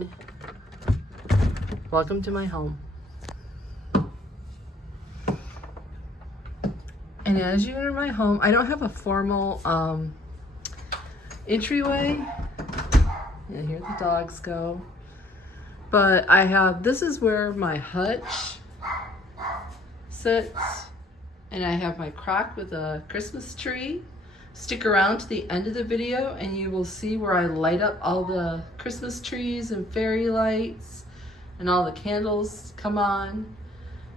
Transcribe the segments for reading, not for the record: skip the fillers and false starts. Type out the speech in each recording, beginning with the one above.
morning. Welcome to my home. And as you enter my home, I don't have a formal entryway. And here the dogs go. But I have, this is where my hutch sits. And I have my crock with a Christmas tree. Stick around to the end of the video and you will see where I light up all the Christmas trees and fairy lights and all the candles come on.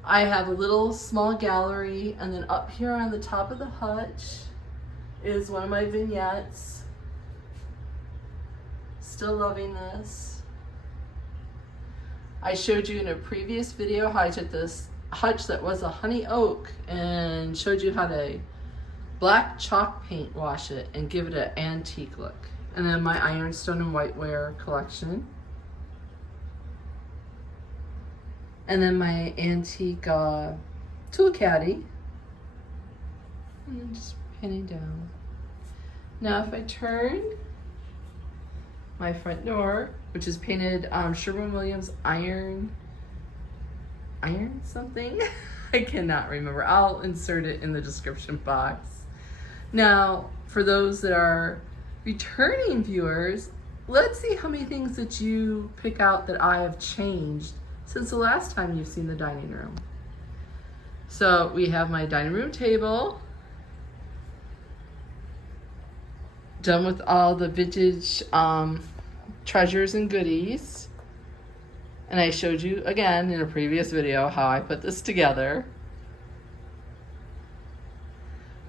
I have a little small gallery, and then up here on the top of the hutch is one of my vignettes. Still loving this. I showed you in a previous video how I took this hutch that was a honey oak and showed you how to black chalk paint wash it and give it an antique look. And then my ironstone and whiteware collection. And then my antique tool caddy. And then just pinning down. Now if I turn my front door, which is painted Sherwin-Williams iron something? I cannot remember. I'll insert it in the description box. Now, for those that are returning viewers, let's see how many things that you pick out that I have changed since the last time you've seen the dining room. So we have my dining room table, done with all the vintage treasures and goodies. And I showed you again in a previous video how I put this together.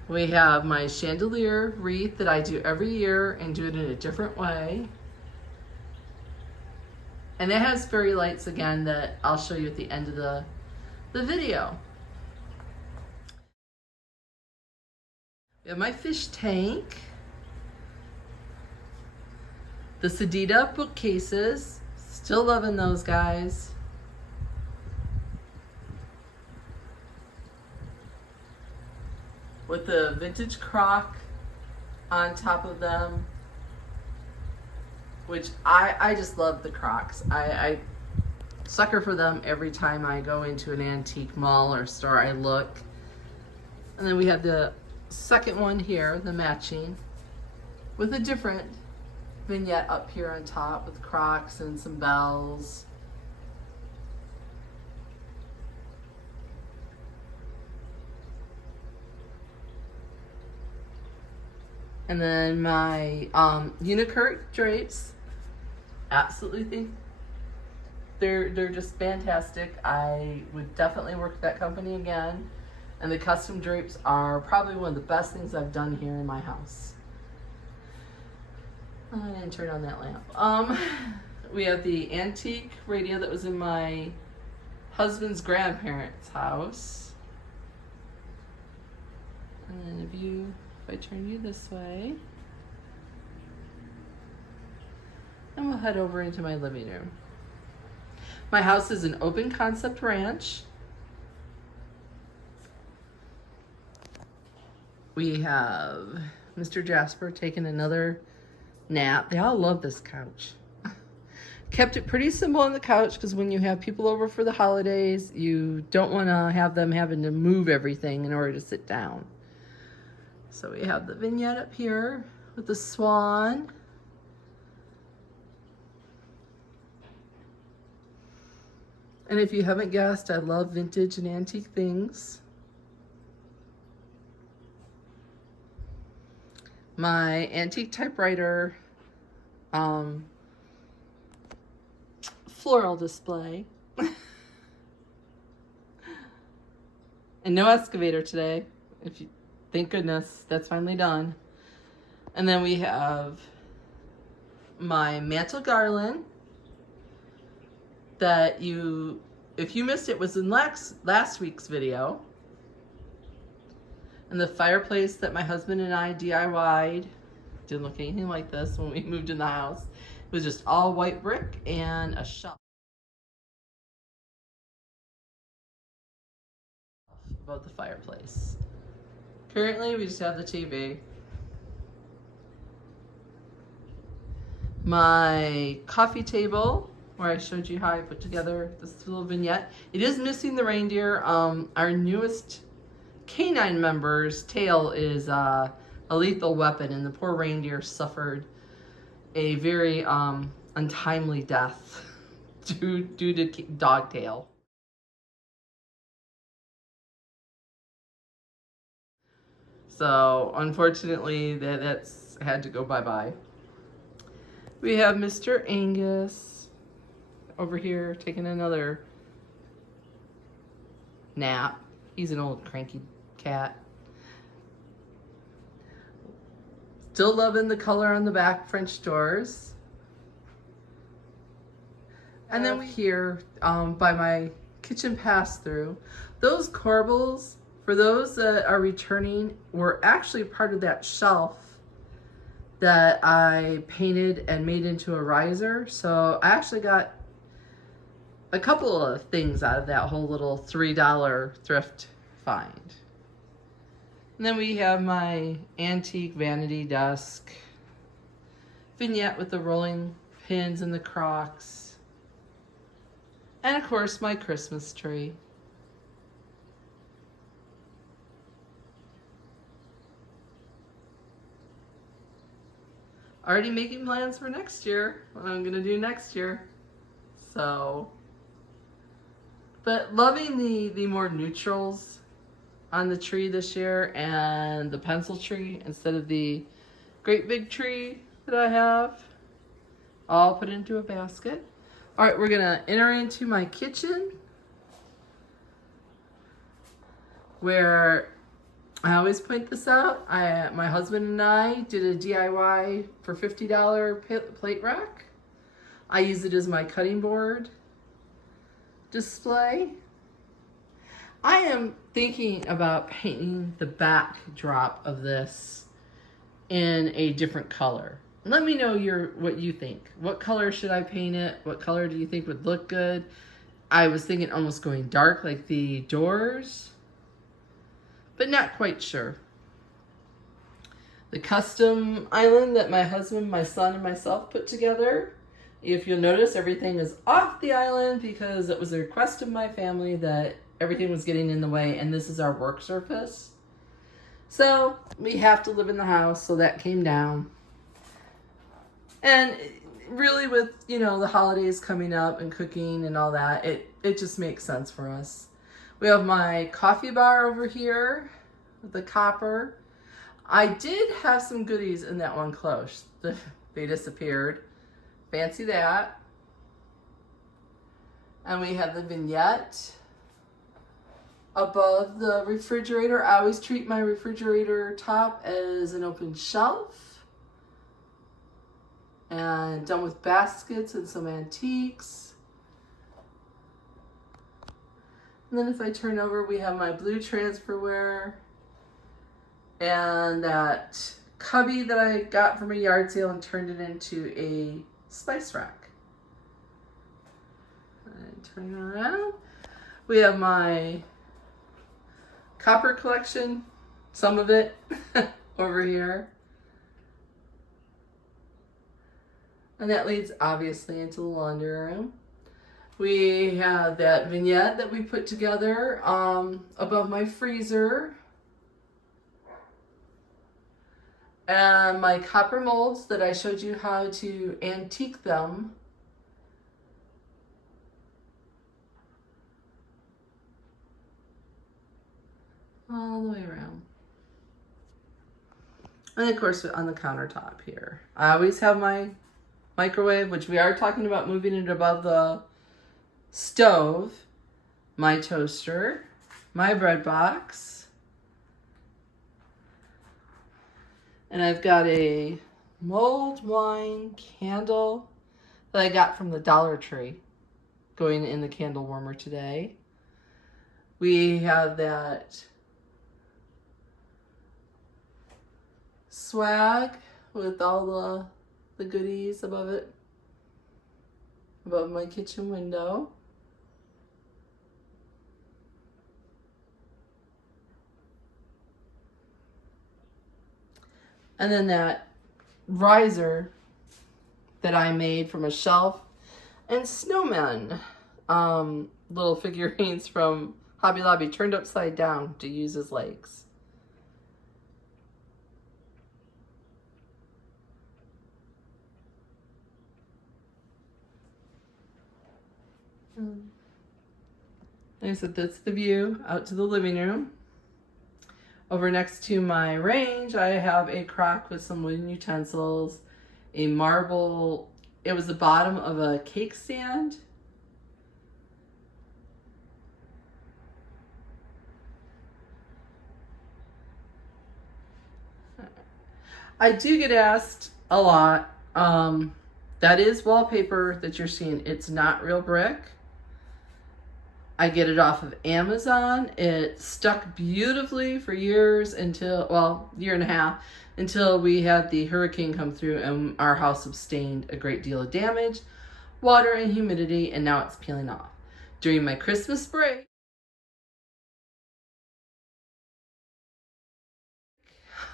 We have my chandelier wreath that I do every year and do it in a different way. And it has fairy lights again that I'll show you at the end of the video. We have my fish tank. The Sedeta bookcases. Still loving those guys. With the vintage crock on top of them. Which I just love the crocks. I sucker for them every time I go into an antique mall or store. I look. And then we have the second one here, the matching, with a different vignette up here on top with crocks and some bells. And then my Unicurt drapes. Absolutely think they're just fantastic. I would definitely work with that company again. And the custom drapes are probably one of the best things I've done here in my house. I didn't turn on that lamp. We have the antique radio that was in my husband's grandparents' house. And then if I turn you this way, and we'll head over into my living room. My house is an open concept ranch. We have Mr. Jasper taking another nap. They all love this couch. Kept it pretty simple on the couch because when you have people over for the holidays, you don't want to have them having to move everything in order to sit down. So we have the vignette up here with the swan. And if you haven't guessed, I love vintage and antique things. My antique typewriter floral display. And no excavator today. Thank goodness, that's finally done. And then we have my mantle garland that if you missed it, was in last week's video. And the fireplace that my husband and I DIY'd. Didn't look anything like this when we moved in the house. It was just all white brick and a shelf above the fireplace. Currently, we just have the TV. My coffee table where I showed you how I put together this little vignette. It is missing the reindeer. Our newest canine member's tail is a lethal weapon, and the poor reindeer suffered a very untimely death due to dog tail. So unfortunately, that's had to go bye-bye. We have Mr. Angus over here taking another nap. He's an old cranky cat. Still loving the color on the back French doors. And then here by my kitchen pass-through, those corbels, for those that are returning, were actually part of that shelf that I painted and made into a riser. So I actually got a couple of things out of that whole little $3 thrift find. And then we have my antique vanity desk vignette with the rolling pins and the Crocs. And of course my Christmas tree. Already making plans for next year, what I'm gonna do next year. So, but loving the more neutrals on the tree this year, and the pencil tree instead of the great big tree that I have, all put into a basket. All right, we're gonna enter into my kitchen, where I always point this out. My husband and I did a DIY for $50 plate rack. I use it as my cutting board display. I am thinking about painting the backdrop of this in a different color. Let me know what you think. What color should I paint it? What color do you think would look good? I was thinking almost going dark like the doors, but not quite sure. The custom island that my husband, my son, and myself put together. If you'll notice, everything is off the island because it was a request of my family that everything was getting in the way, and this is our work surface. So we have to live in the house, so that came down. And really with, you know, the holidays coming up and cooking and all that, it just makes sense for us. We have my coffee bar over here with the copper. I did have some goodies in that one cloche. They disappeared. Fancy that. And we have the vignette above the refrigerator. I always treat my refrigerator top as an open shelf. And done with baskets and some antiques. And then if I turn over, we have my blue transferware and that cubby that I got from a yard sale and turned it into a spice rack. And turn it around. We have my copper collection, some of it over here. And that leads obviously into the laundry room. We have that vignette that we put together above my freezer. And my copper molds that I showed you how to antique them. All the way around. And of course on the countertop here. I always have my microwave, which we are talking about moving it above the stove, my toaster, my bread box, and I've got a mulled wine candle that I got from the Dollar Tree going in the candle warmer today. We have that swag with all the goodies above it, above my kitchen window. And then that riser that I made from a shelf And snowmen, little figurines from Hobby Lobby turned upside down to use as legs. Like I said, that's the view out to the living room. Over next to my range, I have a crock with some wooden utensils, a marble, it was the bottom of a cake stand. I do get asked a lot, that is wallpaper that you're seeing, it's not real brick. I get it off of Amazon. It stuck beautifully for years until, well, year and a half, until we had the hurricane come through and our house sustained a great deal of damage, water and humidity, and now it's peeling off. During my Christmas break,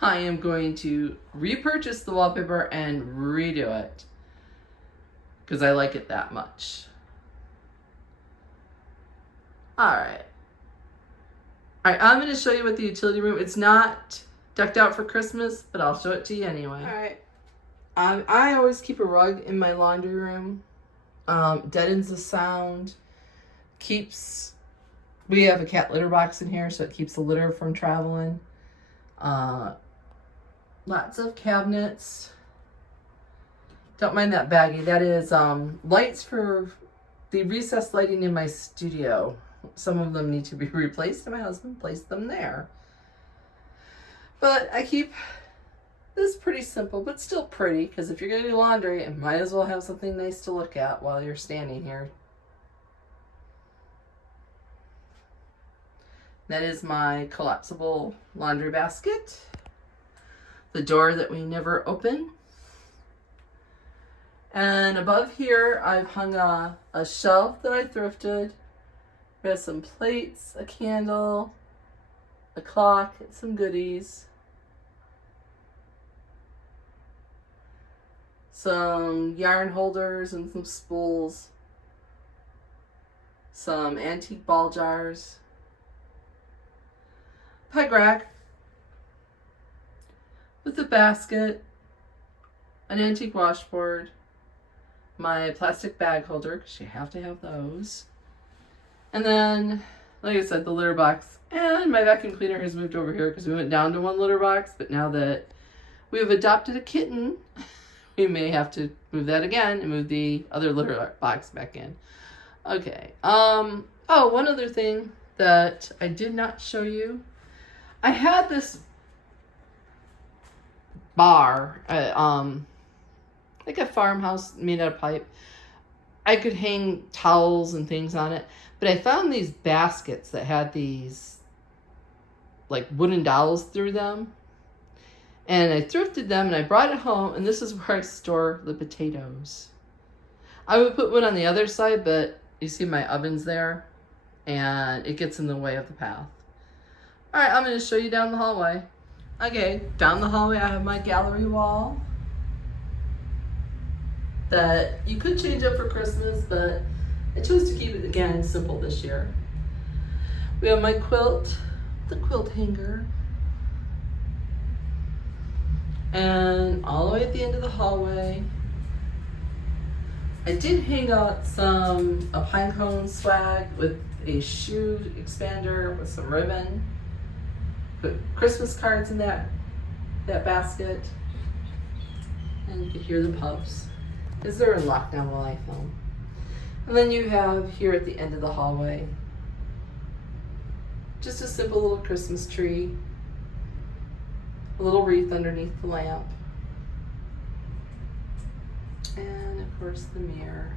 I am going to repurchase the wallpaper and redo it because I like it that much. Alright, I'm going to show you what the utility room, it's not decked out for Christmas, but I'll show it to you anyway. Alright, I always keep a rug in my laundry room. Deadens the sound, we have a cat litter box in here, so it keeps the litter from traveling. Lots of cabinets. Don't mind that baggie. That is lights for the recessed lighting in my studio. Some of them need to be replaced, and my husband placed them there. But I keep this pretty simple, but still pretty, because if you're going to do laundry, it might as well have something nice to look at while you're standing here. That is my collapsible laundry basket. The door that we never open. And above here, I've hung a shelf that I thrifted. We have some plates, a candle, a clock, and some goodies. Some yarn holders and some spools. Some antique ball jars. Peg rack with a basket, an antique washboard, my plastic bag holder, because you have to have those. And then, like I said, the litter box. And my vacuum cleaner has moved over here because we went down to one litter box. But now that we have adopted a kitten, we may have to move that again and move the other litter box back in. Okay. Oh, one other thing that I did not show you. I had this bar, like a farmhouse made out of pipe. I could hang towels and things on it, but I found these baskets that had these like wooden dowels through them, and I thrifted them and I brought it home, and this is where I store the potatoes. I would put one on the other side, but you see my oven's there and it gets in the way of the path. All right, I'm going to show you down the hallway. Okay, down the hallway I have my gallery wall that you could change up for Christmas, but I chose to keep it, again, simple this year. We have my quilt, the quilt hanger, and all the way at the end of the hallway, I did hang out a pine cone swag with a shoe expander with some ribbon. Put Christmas cards in that basket, and you can hear the pups as they're in lockdown while I film. And then you have here at the end of the hallway just a simple little Christmas tree, a little wreath underneath the lamp, and of course the mirror.